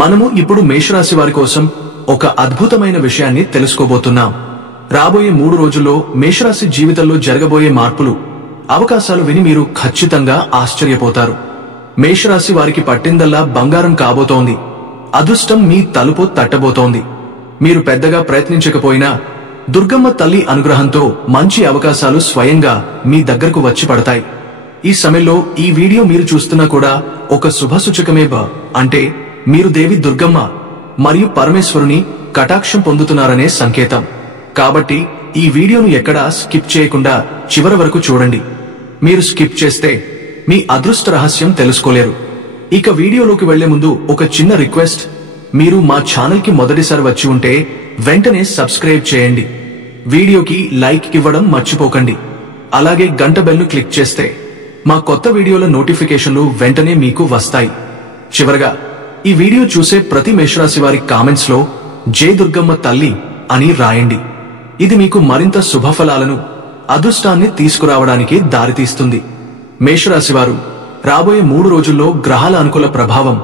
మనము ఇప్పుడు మేషరాశి వారి కోసం ఒక అద్భుతమైన విషయాన్ని తెలుసుకోబోతున్నాం. రాబోయే 3 రోజుల్లో మేషరాశి జీవితంలో జరగబోయే మార్పులు, అవకాశాలు విని మీరు ఖచ్చితంగా ఆశ్చర్యపోతారు. మేషరాశి వారికి పట్టిందల్లా బంగారం కాబోతోంది. అదృష్టం మీ తలుపు తట్టబోతోంది. మీరు పెద్దగా ప్రయత్నించకపోయినా దుర్గమ్మ తల్లి అనుగ్రహంతో మంచి అవకాశాలు స్వయంగా మీ దగ్గరకు వచ్చి పడతాయి. ఈ సమయంలో ఈ వీడియో మీరు చూస్తున్నా కూడా ఒక శుభసూచకమే. అంటే మీరు దేవి దుర్గమ్మ మరియు పరమేశ్వరుని కటాక్షం పొందుతున్నారనే సంకేతం. కాబట్టి ఈ వీడియోను ఎక్కడా స్కిప్ చేయకుండా చివరి వరకు చూడండి. మీరు స్కిప్ చేస్తే మీ అదృష్ట రహస్యం తెలుసుకోలేరు. ఇక వీడియోలోకి వెళ్లే ముందు ఒక చిన్న రిక్వెస్ట్, మీరు మా ఛానల్ కి మొదటిసారి వచ్చి ఉంటే వెంటనే సబ్స్క్రైబ్ చేయండి. వీడియోకి లైక్ ఇవ్వడం మర్చిపోకండి. అలాగే గంట బెల్ ను క్లిక్ చేస్తే మా కొత్త వీడియోల నోటిఫికేషన్లు వెంటనే మీకు వస్తాయి. చివరగా ఈ వీడియో చూసే ప్రతి మేషరాశి వారి కామెంట్స్ లో జై దుర్గమ్మ తల్లి అని రాయండి. ఇది మీకు మరింత శుభఫలాలను, అదృష్టాన్ని తీసుకురావడానికి దారితీస్తుంది. మేషరాశి వారు రాబోయే 3 రోజుల్లో గ్రహాల అనుకూల ప్రభావం,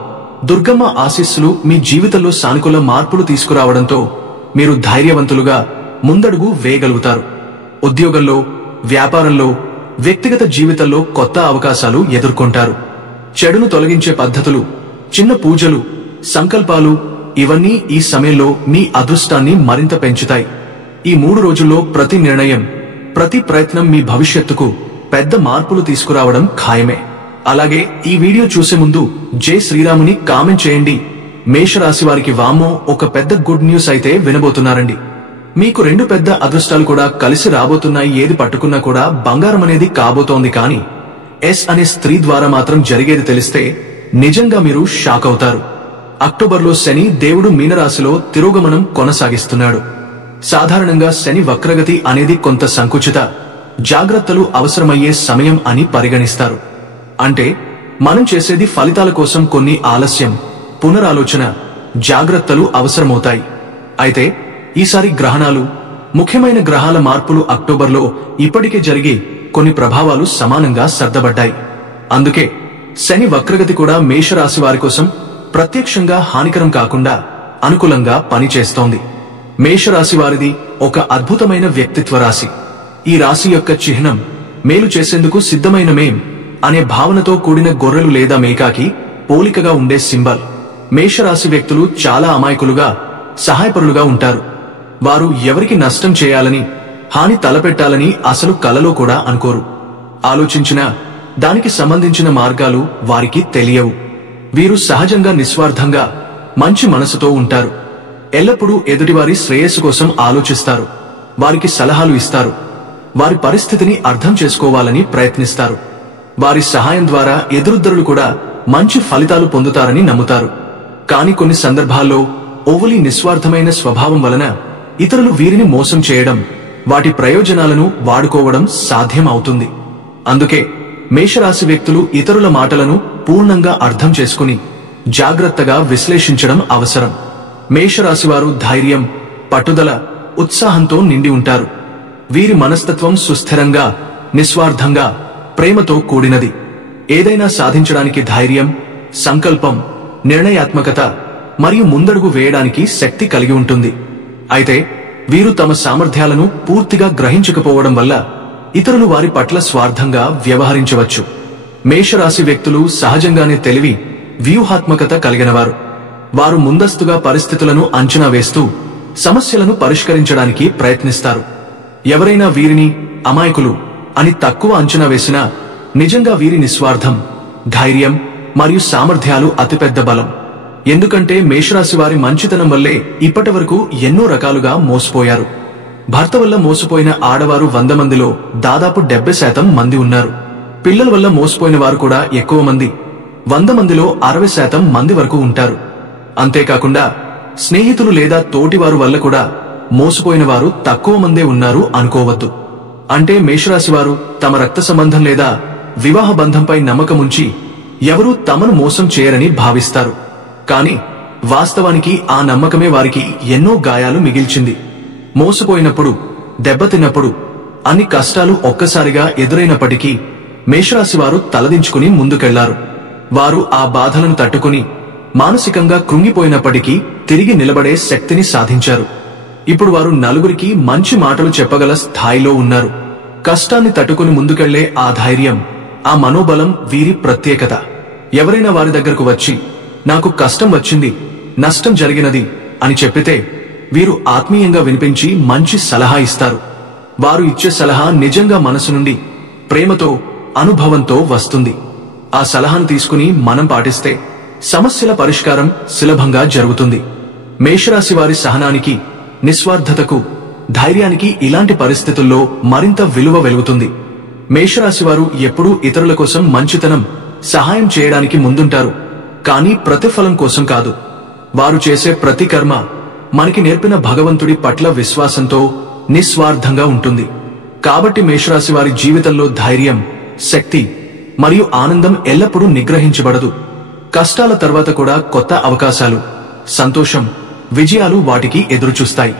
దుర్గమ్మ ఆశీస్సులు మీ జీవితంలో సానుకూల మార్పులు తీసుకురావడంతో మీరు ధైర్యవంతులుగా ముందడుగు వేయగలుగుతారు. ఉద్యోగంలో, వ్యాపారంలో, వ్యక్తిగత జీవితంలో కొత్త అవకాశాలు ఎదుర్కొంటారు. చెడును తొలగించే పద్ధతులు, చిన్న పూజలు, సంకల్పాలు ఇవన్నీ ఈ సమయంలో మీ అదృష్టాన్ని మరింత పెంచుతాయి. ఈ 3 రోజుల్లో ప్రతి నిర్ణయం, ప్రతి ప్రయత్నం మీ భవిష్యత్తుకు పెద్ద మార్పులు తీసుకురావడం ఖాయమే. అలాగే ఈ వీడియో చూసే ముందు జై శ్రీరాముని కామెంట్ చేయండి. మేషరాశి వారికి వామ్మో ఒక పెద్ద గుడ్ న్యూస్ అయితే వినబోతున్నారండి. మీకు 2 పెద్ద అదృష్టాలు కూడా కలిసి రాబోతున్నాయి. ఏది పట్టుకున్నా కూడా బంగారం అనేది కాబోతోంది. కానీ ఎస్ అనే స్త్రీ ద్వారా మాత్రం జరిగేది తెలిస్తే నిజంగా మీరు షాక్ అవుతారు. అక్టోబర్లో శని దేవుడు మీనరాశిలో తిరోగమనం కొనసాగిస్తున్నాడు. సాధారణంగా శని వక్రగతి అనేది కొంత సంకుచిత, జాగ్రత్తలు అవసరమయ్యే సమయం అని పరిగణిస్తారు. అంటే మనం చేసేది ఫలితాల కోసం కొన్ని ఆలస్యం, పునరాలోచన, జాగ్రత్తలు అవసరమవుతాయి. అయితే ఈసారి గ్రహణాలు, ముఖ్యమైన గ్రహాల మార్పులు అక్టోబర్లో ఇప్పటికే జరిగి కొన్ని ప్రభావాలు సమానంగా సర్దబడ్డాయి. అందుకే శని వక్రగతి కూడా మేషరాశి వారి కోసం ప్రత్యక్షంగా హానికరం కాకుండా అనుకూలంగా పనిచేస్తోంది. మేషరాశి వారిది ఒక అద్భుతమైన వ్యక్తిత్వ రాశి. ఈ రాశి యొక్క చిహ్నం మేలు చేసేందుకు సిద్ధమైన మేం అనే భావనతో కూడిన గొర్రెలు లేదా మేకాకి పోలికగా ఉండే సింబల్. మేషరాశి వ్యక్తులు చాలా అమాయకులుగా, సహాయపరులుగా ఉంటారు. వారు ఎవరికి నష్టం చేయాలని, హాని తలపెట్టాలని అసలు కలలో కూడా అనుకోరు. ఆలోచించినా దానికి సంబంధించిన మార్గాలు వారికి తెలియవు. వీరు సహజంగా నిస్వార్థంగా, మంచి మనసుతో ఉంటారు. ఎల్లప్పుడూ ఎదుటివారి శ్రేయస్సు కోసం ఆలోచిస్తారు. వారికి సలహాలు ఇస్తారు. వారి పరిస్థితిని అర్థం చేసుకోవాలని ప్రయత్నిస్తారు. వారి సహాయం ద్వారా ఎదురుద్దరులు కూడా మంచి ఫలితాలు పొందుతారని నమ్ముతారు. కాని కొన్ని సందర్భాల్లో ఓవలి నిస్వార్థమైన స్వభావం వలన ఇతరులు వీరిని మోసం చేయడం, వాటి ప్రయోజనాలను వాడుకోవడం సాధ్యం అవుతుంది. అందుకే మేషరాశి వ్యక్తులు ఇతరుల మాటలను పూర్ణంగా అర్థం చేసుకుని జాగ్రత్తగా విశ్లేషించడం అవసరం. మేషరాశి వారు ధైర్యం, పట్టుదల, ఉత్సాహంతో నిండి ఉంటారు. వీరి మనస్తత్వం సుస్థిరంగా, నిస్వార్థంగా, ప్రేమతో కూడినది. ఏదైనా సాధించడానికి ధైర్యం, సంకల్పం, నిర్ణయాత్మకత మరియు ముందడుగు వేయడానికి శక్తి కలిగి ఉంటుంది. అయితే వీరు తమ సామర్థ్యాలను పూర్తిగా గ్రహించకపోవడం వల్ల ఇతరులు వారి పట్ల స్వార్థంగా వ్యవహరించవచ్చు. మేషరాశి వ్యక్తులు సహజంగానే తెలివి, వ్యూహాత్మకత కలిగినవారు. వారు ముందస్తుగా పరిస్థితులను అంచనా వేస్తూ సమస్యలను పరిష్కరించడానికి ప్రయత్నిస్తారు. ఎవరైనా వీరిని అమాయకులు అని తక్కువ అంచనా వేసినా నిజంగా వీరి నిస్వార్థం, ధైర్యం మరియు సామర్థ్యాలు అతిపెద్ద బలం. ఎందుకంటే మేషరాశి వారి మంచితనం వల్లే ఇప్పటి వరకు ఎన్నో రకాలుగా మోసపోయారు. భర్త వల్ల మోసపోయిన ఆడవారు 100 మందిలో దాదాపు 70% మంది ఉన్నారు. పిల్లల వల్ల మోసపోయిన వారు కూడా ఎక్కువ మంది, 100 మందిలో 60% మంది వరకు ఉంటారు. అంతేకాకుండా స్నేహితులు లేదా తోటివారు వల్ల కూడా మోసపోయిన వారు తక్కువ మందే ఉన్నారు అనుకోవద్దు. అంటే మేషరాశి వారు తమ రక్త సంబంధం లేదా వివాహ బంధంపై నమ్మకముంచి ఎవరూ తమను మోసం చేయరని భావిస్తారు. కాని వాస్తవానికి ఆ నమ్మకమే వారికి ఎన్నో గాయాలు మిగిల్చింది. మోసపోయినప్పుడు, దెబ్బతిన్నప్పుడు, అన్ని కష్టాలు ఒక్కసారిగా ఎదురైనప్పటికీ మేషరాశి వారు తలదించుకుని ముందుకెళ్లారు. వారు ఆ బాధలను తట్టుకుని మానసికంగా కృంగిపోయినప్పటికీ తిరిగి నిలబడే శక్తిని సాధించారు. ఇప్పుడు వారు నలుగురికి మంచి మాటలు చెప్పగల స్థాయిలో ఉన్నారు. కష్టాన్ని తట్టుకుని ముందుకెళ్లే ఆ ధైర్యం, ఆ మనోబలం వీరి ప్రత్యేకత. ఎవరైనా వారి దగ్గరకు వచ్చి నాకు కష్టం వచ్చింది, నష్టం జరిగినది అని చెప్పితే వీరు ఆత్మీయంగా వినిపించి మంచి సలహా ఇస్తారు. వారు ఇచ్చే సలహా నిజంగా మనసు నుండి ప్రేమతో, అనుభవంతో వస్తుంది. ఆ సలహాను తీసుకుని మనం పాటిస్తే సమస్యల పరిష్కారం సులభంగా జరుగుతుంది. మేషరాశి వారి సహనానికి, నిస్వార్థతకు, ధైర్యానికి ఇలాంటి పరిస్థితుల్లో మరింత విలువ వెలుగుతుంది. మేషరాశి వారు ఎప్పుడూ ఇతరుల కోసం మంచితనం, సహాయం చేయడానికి ముందుంటారు, కానీ ప్రతిఫలం కోసం కాదు. వారు చేసే ప్రతి కర్మ మనకి నేర్పిన భగవంతుడి పట్ల విశ్వాసంతో, నిస్వార్థంగా ఉంటుంది. కాబట్టి మేషరాశి వారి జీవితంలో ధైర్యం, శక్తి మరియు ఆనందం ఎల్లప్పుడూ నిగ్రహించబడదు. కష్టాల తర్వాత కూడా కొత్త అవకాశాలు, సంతోషం, విజయాలు వాటికి ఎదురుచూస్తాయి.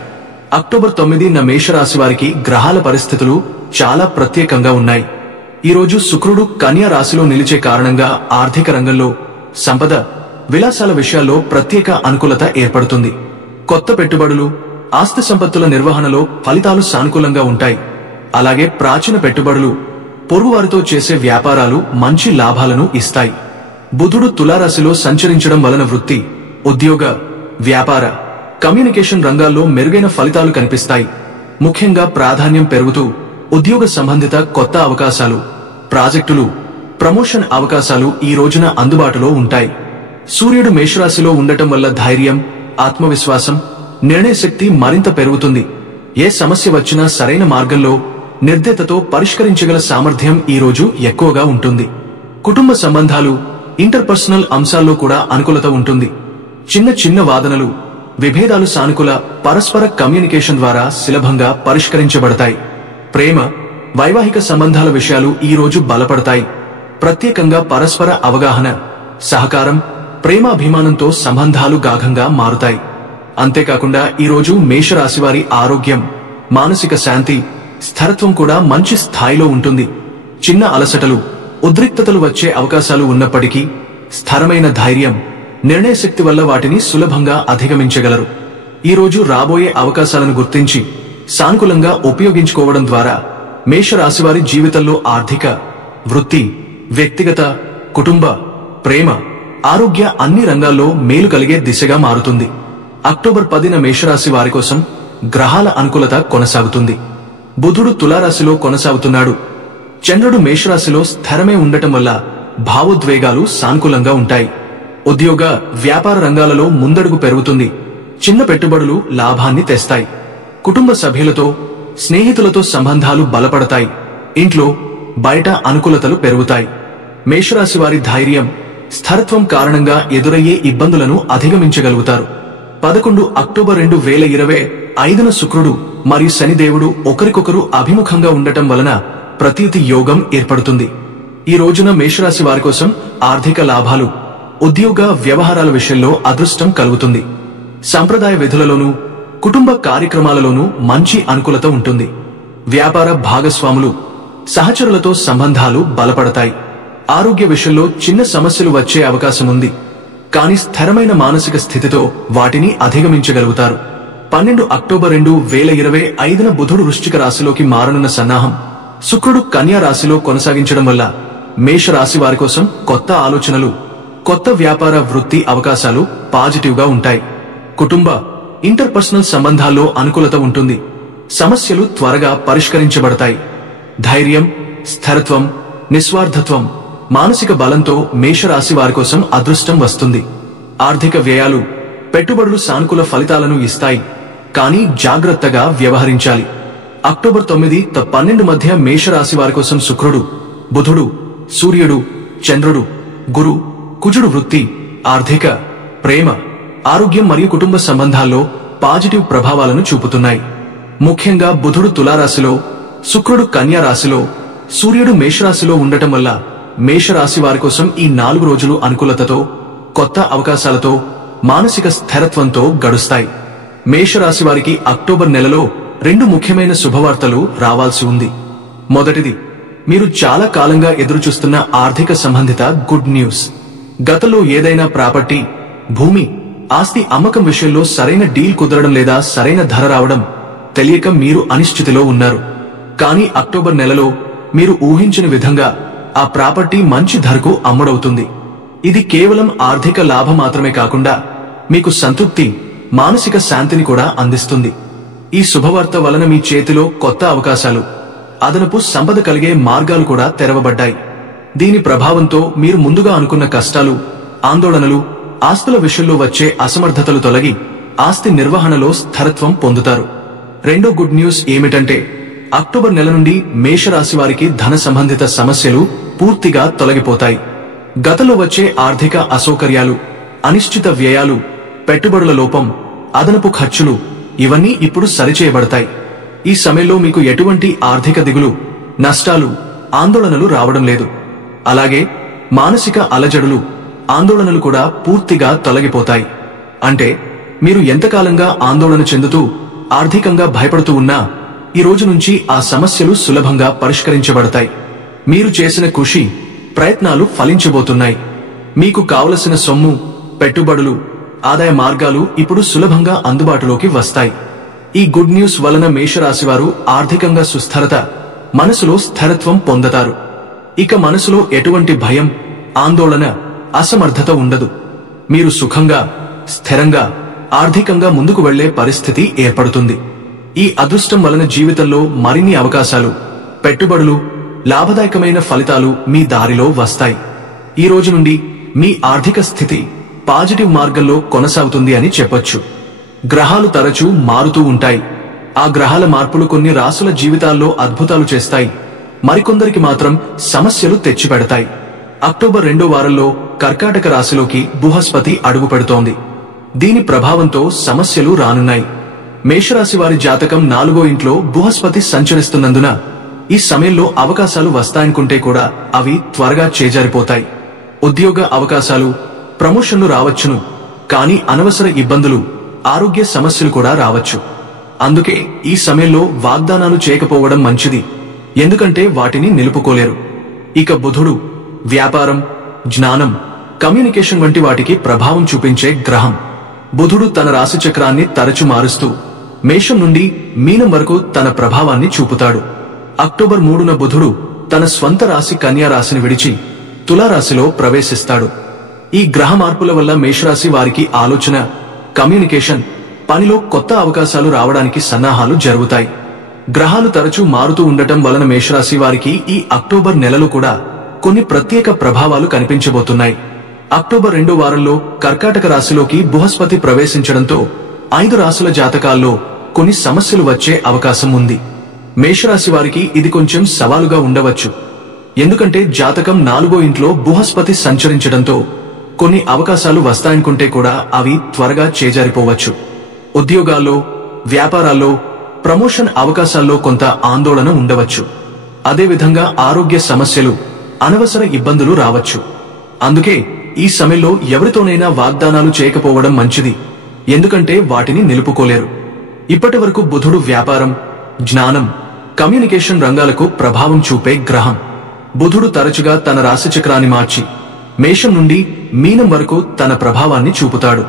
అక్టోబర్ 9న మేషరాశి వారికి గ్రహాల పరిస్థితులు చాలా ప్రత్యేకంగా ఉన్నాయి. ఈరోజు శుక్రుడు కన్యా రాశిలో నిలిచే కారణంగా ఆర్థిక రంగంలో, సంపద, విలాసాల విషయాల్లో ప్రత్యేక అనుకూలత ఏర్పడుతుంది. కొత్త పెట్టుబడులు, ఆస్తి సంపత్తుల నిర్వహణలో ఫలితాలు సానుకూలంగా ఉంటాయి. అలాగే ప్రాచీన పెట్టుబడులు, పొరుగువారితో చేసే వ్యాపారాలు మంచి లాభాలను ఇస్తాయి. బుధుడు తులారాశిలో సంచరించడం వలన వృత్తి, ఉద్యోగ, వ్యాపార, కమ్యూనికేషన్ రంగాల్లో మెరుగైన ఫలితాలు కనిపిస్తాయి. ముఖ్యంగా ప్రాధాన్యం పెరుగుతూ ఉద్యోగ సంబంధిత కొత్త అవకాశాలు, ప్రాజెక్టులు, ప్రమోషన్ అవకాశాలు ఈ రోజున అందుబాటులో ఉంటాయి. సూర్యుడు మేషరాశిలో ఉండటం వల్ల ధైర్యం, ఆత్మవిశ్వాసం, నిర్ణయశక్తి మరింత పెరుగుతుంది. ఏ సమస్య వచ్చినా సరైన మార్గంలో నిర్దయతతో పరిష్కరించగల సామర్థ్యం ఈ రోజు ఎక్కువగా ఉంటుంది. కుటుంబ సంబంధాలు, ఇంటర్పర్సనల్ అంశాల్లో కూడా అనుకూలత ఉంటుంది. చిన్న చిన్న వాదనలు, విభేదాలు సానుకూల పరస్పర కమ్యూనికేషన్ ద్వారా సులభంగా పరిష్కరించబడతాయి. ప్రేమ, వైవాహిక సంబంధాల విషయాలు ఈ రోజు బలపడతాయి. ప్రత్యేకంగా పరస్పర అవగాహన, సహకారం, ప్రేమాభిమానంతో సంబంధాలు గాఢంగా మారుతాయి. అంతేకాకుండా ఈరోజు మేషరాశివారి ఆరోగ్యం, మానసిక శాంతి, స్థిరత్వం కూడా మంచి స్థాయిలో ఉంటుంది. చిన్న అలసటలు, ఉద్రిక్తతలు వచ్చే అవకాశాలు ఉన్నప్పటికీ స్థిరమైన ధైర్యం, నిర్ణయశక్తి వల్ల వాటిని సులభంగా అధిగమించగలరు. ఈరోజు రాబోయే అవకాశాలను గుర్తించి సానుకూలంగా ఉపయోగించుకోవడం ద్వారా మేషరాశివారి జీవితంలో ఆర్థిక, వృత్తి, వ్యక్తిగత, కుటుంబ, ప్రేమ, ఆరోగ్య అన్ని రంగాల్లో మేలు కలిగే దిశగా మారుతుంది. అక్టోబర్ 10న మేషరాశి వారి కోసం గ్రహాల అనుకూలత కొనసాగుతుంది. బుధుడు తులారాశిలో కొనసాగుతున్నాడు. చంద్రుడు మేషరాశిలో స్థిరమే ఉండటం వల్ల భావోద్వేగాలు సానుకూలంగా ఉంటాయి. ఉద్యోగ, వ్యాపార రంగాలలో ముందడుగు పెరుగుతుంది. చిన్న పెట్టుబడులు లాభాన్ని తెస్తాయి. కుటుంబ సభ్యులతో, స్నేహితులతో సంబంధాలు బలపడతాయి. ఇంట్లో, బయట అనుకూలతలు పెరుగుతాయి. మేషరాశి వారి ధైర్యం, స్థిరత్వం కారణంగా ఎదురయ్యే ఇబ్బందులను అధిగమించగలుగుతారు. 11 అక్టోబర్ 2025న శుక్రుడు మరియు శనిదేవుడు ఒకరికొకరు అభిముఖంగా ఉండటం వలన ప్రతీతి యోగం ఏర్పడుతుంది. ఈ రోజున మేషరాశి వారి కోసం ఆర్థిక లాభాలు, ఉద్యోగ వ్యవహారాల విషయంలో అదృష్టం కలుగుతుంది. సంప్రదాయ విధులలోనూ, కుటుంబ కార్యక్రమాలలోనూ మంచి అనుకూలత ఉంటుంది. వ్యాపార భాగస్వాములు, సహచరులతో సంబంధాలు బలపడతాయి. ఆరోగ్య విషయంలో చిన్న సమస్యలు వచ్చే అవకాశం ఉంది, కానీ స్థిరమైన మానసిక స్థితితో వాటిని అధిగమించగలుగుతారు. 12 అక్టోబర్ 2025న బుధుడు వృశ్చిక రాశిలోకి మారనున్న సన్నాహం శుక్రుడు కన్యా రాశిలో కొనసాగించడం వల్ల మేషరాశి వారి కోసం కొత్త ఆలోచనలు, కొత్త వ్యాపార వృత్తి అవకాశాలు పాజిటివ్ గా ఉంటాయి. కుటుంబ, ఇంటర్పర్సనల్ సంబంధాల్లో అనుకూలత ఉంటుంది. సమస్యలు త్వరగా పరిష్కరించబడతాయి. ధైర్యం, స్థిరత్వం, నిస్వార్థత్వం, మానసిక బలంతో మేషరాశి వారి కోసం అదృష్టం వస్తుంది. ఆర్థిక వ్యయాలు, పెట్టుబడులు సానుకూల ఫలితాలను ఇస్తాయి, కానీ జాగ్రత్తగా వ్యవహరించాలి. అక్టోబర్ 9-12 మధ్య మేషరాశి వారి కోసం శుక్రుడు, బుధుడు, సూర్యుడు, చంద్రుడు, గురు, కుజుడు వృత్తి, ఆర్థిక, ప్రేమ, ఆరోగ్యం మరియు కుటుంబ సంబంధాల్లో పాజిటివ్ ప్రభావాలను చూపుతున్నాయి. ముఖ్యంగా బుధుడు తులారాశిలో, శుక్రుడు కన్యా రాశిలో, సూర్యుడు మేషరాశిలో ఉండటం వల్ల మేషరాశి వారి కోసం ఈ 4 రోజులు అనుకూలతతో, కొత్త అవకాశాలతో, మానసిక స్థిరత్వంతో గడుస్తాయి. మేషరాశి వారికి అక్టోబర్ నెలలో 2 ముఖ్యమైన శుభవార్తలు రావాల్సి ఉంది. మొదటిది, మీరు చాలా కాలంగా ఎదురుచూస్తున్న ఆర్థిక సంబంధిత గుడ్ న్యూస్. గతంలో ఏదైనా ప్రాపర్టీ, భూమి, ఆస్తి అమ్మకం విషయంలో సరైన డీల్ కుదరడం లేదా సరైన ధర రావడం తెలియక మీరు అనిశ్చితిలో ఉన్నారు. కానీ అక్టోబర్ నెలలో మీరు ఊహించిన విధంగా ఆ ప్రాపర్టీ మంచి ధరకు అమ్ముడవుతుంది. ఇది కేవలం ఆర్థిక లాభం మాత్రమే కాకుండా మీకు సంతృప్తి, మానసిక శాంతిని కూడా అందిస్తుంది. ఈ శుభవార్త వలన మీ చేతిలో కొత్త అవకాశాలు, అదనపు సంపద కలిగే మార్గాలు కూడా తెరవబడ్డాయి. దీని ప్రభావంతో మీరు ముందుగా అనుకున్న కష్టాలు, ఆందోళనలు, ఆస్తుల విషయంలో వచ్చే అసమర్థతలు తొలగి ఆస్తి నిర్వహణలో స్థిరత్వం పొందుతారు. రెండో గుడ్ న్యూస్ ఏమిటంటే అక్టోబర్ నెల నుండి మేషరాశి వారికి ధన సంబంధిత సమస్యలు పూర్తిగా తొలగిపోతాయి. గతంలో వచ్చే ఆర్థిక అసౌకర్యాలు, అనిశ్చిత వ్యయాలు, పెట్టుబడుల లోపం, అదనపు ఖర్చులు ఇవన్నీ ఇప్పుడు సరిచేయబడతాయి. ఈ సమయంలో మీకు ఎటువంటి ఆర్థిక దిగులు, నష్టాలు, ఆందోళనలు రావడం లేదు. అలాగే మానసిక అలజడులు, ఆందోళనలు కూడా పూర్తిగా తొలగిపోతాయి. అంటే మీరు ఎంతకాలంగా ఆందోళన చెందుతూ ఆర్థికంగా భయపడుతూ ఉన్నా ఈ రోజు నుంచి ఆ సమస్యలు సులభంగా పరిష్కరించబడతాయి. మీరు చేసిన కృషి, ప్రయత్నాలు ఫలించబోతున్నాయి. మీకు కావలసిన సొమ్ము, పెట్టుబడులు, ఆదాయ మార్గాలు ఇప్పుడు సులభంగా అందుబాటులోకి వస్తాయి. ఈ గుడ్ న్యూస్ వలన మేషరాశివారు ఆర్థికంగా సుస్థిరత, మనసులో స్థిరత్వం పొందతారు. ఇక మనసులో ఎటువంటి భయం, ఆందోళన, అసమర్థత ఉండదు. మీరు సుఖంగా, స్థిరంగా, ఆర్థికంగా ముందుకు వెళ్లే పరిస్థితి ఏర్పడుతుంది. ఈ అదృష్టం వలన జీవితంలో మరిన్ని అవకాశాలు, పెట్టుబడులు, లాభదాయకమైన ఫలితాలు మీ దారిలో వస్తాయి. ఈ రోజు నుండి మీ ఆర్థిక స్థితి పాజిటివ్ మార్గంలో కొనసాగుతుంది అని చెప్పొచ్చు. గ్రహాలు తరచూ మారుతూ ఉంటాయి. ఆ గ్రహాల మార్పులు కొన్ని రాసుల జీవితాల్లో అద్భుతాలు చేస్తాయి, మరికొందరికి మాత్రం సమస్యలు తెచ్చిపెడతాయి. అక్టోబర్ 2వ వారంలో కర్కాటక రాశిలోకి బృహస్పతి అడుగు పెడుతోంది. దీని ప్రభావంతో సమస్యలు రానున్నాయి. మేషరాశి వారి జాతకం 4వ ఇంట్లో బృహస్పతి సంచరిస్తున్నందున ఈ సమయంలో అవకాశాలు వస్తాయనుకుంటే కూడా అవి త్వరగా చేజారిపోతాయి. ఉద్యోగ అవకాశాలు, ప్రమోషన్లు రావచ్చును, కానీ అనవసర ఇబ్బందులు, ఆరోగ్య సమస్యలు కూడా రావచ్చు. అందుకే ఈ సమయంలో వాగ్దానాలు చేయకపోవడం మంచిది, ఎందుకంటే వాటిని నిలుపుకోలేరు. ఇక బుధుడు వ్యాపారం, జ్ఞానం, కమ్యూనికేషన్ వంటి వాటికి ప్రభావం చూపించే గ్రహం. బుధుడు తన రాశి చక్రాన్ని తరచు మారుస్తూ మేషం నుండి మీనం వరకు తన ప్రభావాన్ని చూపుతాడు. అక్టోబర్ 3న బుధుడు తన స్వంత రాశి కన్యా రాశిని విడిచి తులారాశిలో ప్రవేశిస్తాడు. ఈ గ్రహ మార్పుల వల్ల మేషరాశి వారికి ఆలోచన, కమ్యూనికేషన్, పనిలో కొత్త అవకాశాలు రావడానికి సన్నాహాలు జరుగుతాయి. గ్రహాలు తరచూ మారుతూ ఉండటం వలన మేషరాశి వారికి ఈ అక్టోబర్ నెలలో కూడా కొన్ని ప్రత్యేక ప్రభావాలు కనిపించబోతున్నాయి. అక్టోబర్ 2వ వారంలో కర్కాటక రాశిలోకి బృహస్పతి ప్రవేశించడంతో 5 రాశుల జాతకాల్లో కొన్ని సమస్యలు వచ్చే అవకాశం ఉంది. మేషరాశి వారికి ఇది కొంచెం సవాలుగా ఉండవచ్చు. ఎందుకంటే జాతకం 4వ ఇంట్లో బృహస్పతి సంచరించడంతో కొన్ని అవకాశాలు వస్తాయనుకుంటే కూడా అవి త్వరగా చేజారిపోవచ్చు. ఉద్యోగాల్లో, వ్యాపారాల్లో, ప్రమోషన్ అవకాశాల్లో కొంత ఆందోళన ఉండవచ్చు. అదేవిధంగా ఆరోగ్య సమస్యలు, అనవసర ఇబ్బందులు రావచ్చు. అందుకే ఈ సమయంలో ఎవరితోనైనా వాగ్దానాలు చేయకపోవడం మంచిది, ఎందుకంటే వాటిని నిలుపుకోలేరు. ఇప్పటి వరకు బుధుడు వ్యాపారం, జ్ఞానం, కమ్యూనికేషన్ రంగాలకు ప్రభావం చూపే గ్రహం. బుధుడు తరచుగా తన రాశి చక్రాన్ని మార్చి మేషం నుండి మీనం వరకు తన ప్రభావాన్ని చూపుతాడు.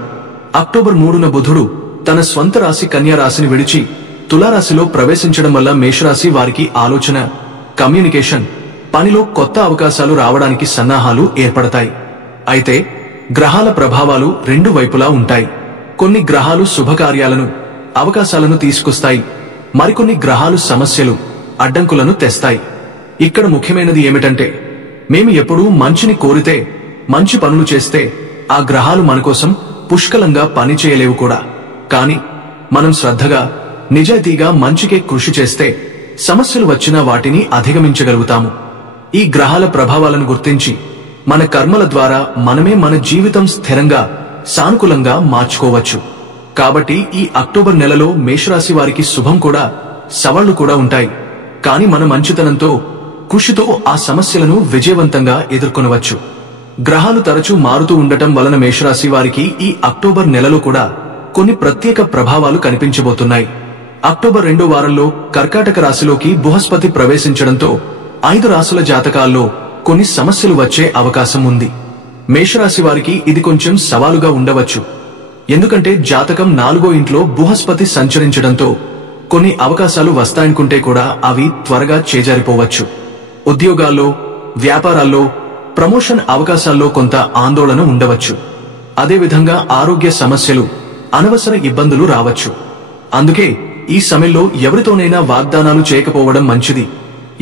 అక్టోబర్ 3న బుధుడు తన స్వంత రాశి కన్యా రాశిని విడిచి తులారాశిలో ప్రవేశించడం వల్ల మేషరాశి వారికి ఆలోచన, కమ్యూనికేషన్, పనిలో కొత్త అవకాశాలు రావడానికి సన్నాహాలు ఏర్పడతాయి. అయితే గ్రహాల ప్రభావాలు రెండు వైపులా ఉంటాయి. కొన్ని గ్రహాలు శుభకార్యాలను, అవకాశాలను తీసుకొస్తాయి, మరికొన్ని గ్రహాలు సమస్యలు, అడ్డంకులను తెస్తాయి. ఇక్కడ ముఖ్యమైనది ఏమిటంటే మేము ఎప్పుడూ మంచిని కోరితే, మంచి పనులు చేస్తే ఆ గ్రహాలు మనకోసం పుష్కలంగా పని చేయలేవు కూడా. కానీ మనం శ్రద్ధగా, నిజాయితీగా మంచికే కృషి చేస్తే సమస్యలు వచ్చినా వాటిని అధిగమించగలుగుతాము. ఈ గ్రహాల ప్రభావాలను గుర్తించి మన కర్మల ద్వారా మనమే మన జీవితం స్థిరంగా, సానుకూలంగా మార్చుకోవచ్చు. కాబట్టి ఈ అక్టోబర్ నెలలో మేషరాశి వారికి శుభం కూడా, సవాళ్లు కూడా ఉంటాయి. కానీ మన మంచితనంతో, కృషితో ఆ సమస్యలను విజయవంతంగా ఎదుర్కొనవచ్చు. గ్రహాలు తరచూ మారుతూ ఉండటం వలన మేషరాశి వారికి ఈ అక్టోబర్ నెలలో కూడా కొన్ని ప్రత్యేక ప్రభావాలు కనిపించబోతున్నాయి. అక్టోబర్ 2వ వారంలో కర్కాటక రాశిలోకి బృహస్పతి ప్రవేశించడంతో 5 రాశుల జాతకాల్లో కొన్ని సమస్యలు వచ్చే అవకాశం ఉంది. మేషరాశి వారికి ఇది కొంచెం సవాలుగా ఉండవచ్చు. ఎందుకంటే జాతకం 4వ ఇంట్లో బృహస్పతి సంచరించడంతో కొన్ని అవకాశాలు వస్తాయనుకుంటే కూడా అవి త్వరగా చేజారిపోవచ్చు. ఉద్యోగాల్లో, వ్యాపారాల్లో, ప్రమోషన్ అవకాశాల్లో కొంత ఆందోళన ఉండవచ్చు. అదేవిధంగా ఆరోగ్య సమస్యలు, అనవసర ఇబ్బందులు రావచ్చు. అందుకే ఈ సమయంలో ఎవరితోనైనా వాగ్దానాలు చేయకపోవడం మంచిది.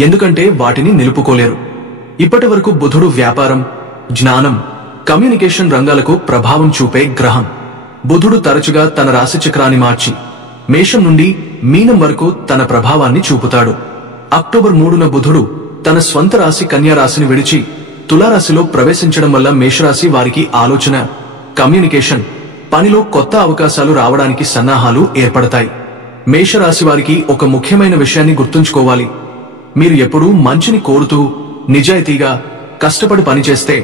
ఎందుకంటే వాటిని నిలుపుకోలేరు. ఇప్పటి వరకు బుధుడు వ్యాపారం, జ్ఞానం, కమ్యూనికేషన్ రంగాలకు ప్రభావం చూపే గ్రహం. బుధుడు తరచుగా తన రాశిచక్రాన్ని మార్చి మేషం నుండి మీనం వరకు తన ప్రభావాన్ని చూపుతాడు. అక్టోబర్ 3న బుధుడు తన స్వంత రాశి కన్యా రాశిని విడిచి తులారాశిలో ప్రవేశించడం వల్ల మేషరాశి వారికి ఆలోచన, కమ్యూనికేషన్, పనిలో కొత్త అవకాశాలు రావడానికి సన్నాహాలు ఏర్పడతాయి. మేషరాశి వారికి ఒక ముఖ్యమైన విషయాన్ని గుర్తుంచుకోవాలి. మీరు ఎప్పుడూ మంచిని కోరుతూ నిజాయితీగా కష్టపడి పనిచేస్తే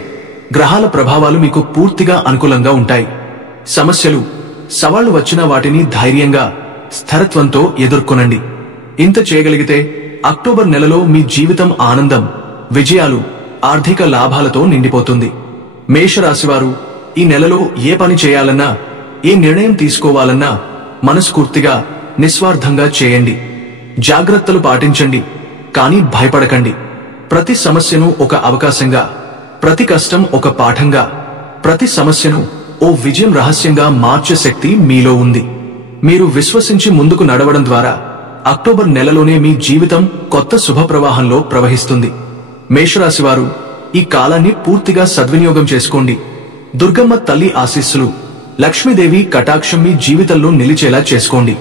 గ్రహాల ప్రభావాలు మీకు పూర్తిగా అనుకూలంగా ఉంటాయి. సమస్యలు, సవాళ్లు వచ్చినా వాటిని ధైర్యంగా, స్థిరత్వంతో ఎదుర్కొనండి. ఇంత చేయగలిగితే అక్టోబర్ నెలలో మీ జీవితం ఆనందం, విజయాలు, ఆర్థిక లాభాలతో నిండిపోతుంది. మేషరాశివారు ఈ నెలలో ఏ పని చేయాలన్నా, ఏ నిర్ణయం తీసుకోవాలన్నా మనస్ఫూర్తిగా, నిస్వార్థంగా చేయండి. జాగ్రత్తలు పాటించండి, కానీ భయపడకండి. ప్రతి సమస్యను ఒక అవకాశంగా, ప్రతి కష్టం ఒక పాఠంగా, ప్రతి సమస్యను ఓ విజయం రహస్యంగా మార్చే శక్తి మీలో ఉంది. మీరు విశ్వసించి ముందుకు నడవడం ద్వారా అక్టోబర్ నెలలోనే మీ జీవితం కొత్త శుభ ప్రవాహంలో ప్రవహిస్తుంది. మేషరాశివారు ఈ కాలాన్ని పూర్తిగా సద్వినియోగం చేసుకోండి. దుర్గమ్మ తల్లి ఆశీస్సులు, లక్ష్మీదేవి కటాక్షం మీ జీవితంలో నిలిచేలా చేసుకోండి.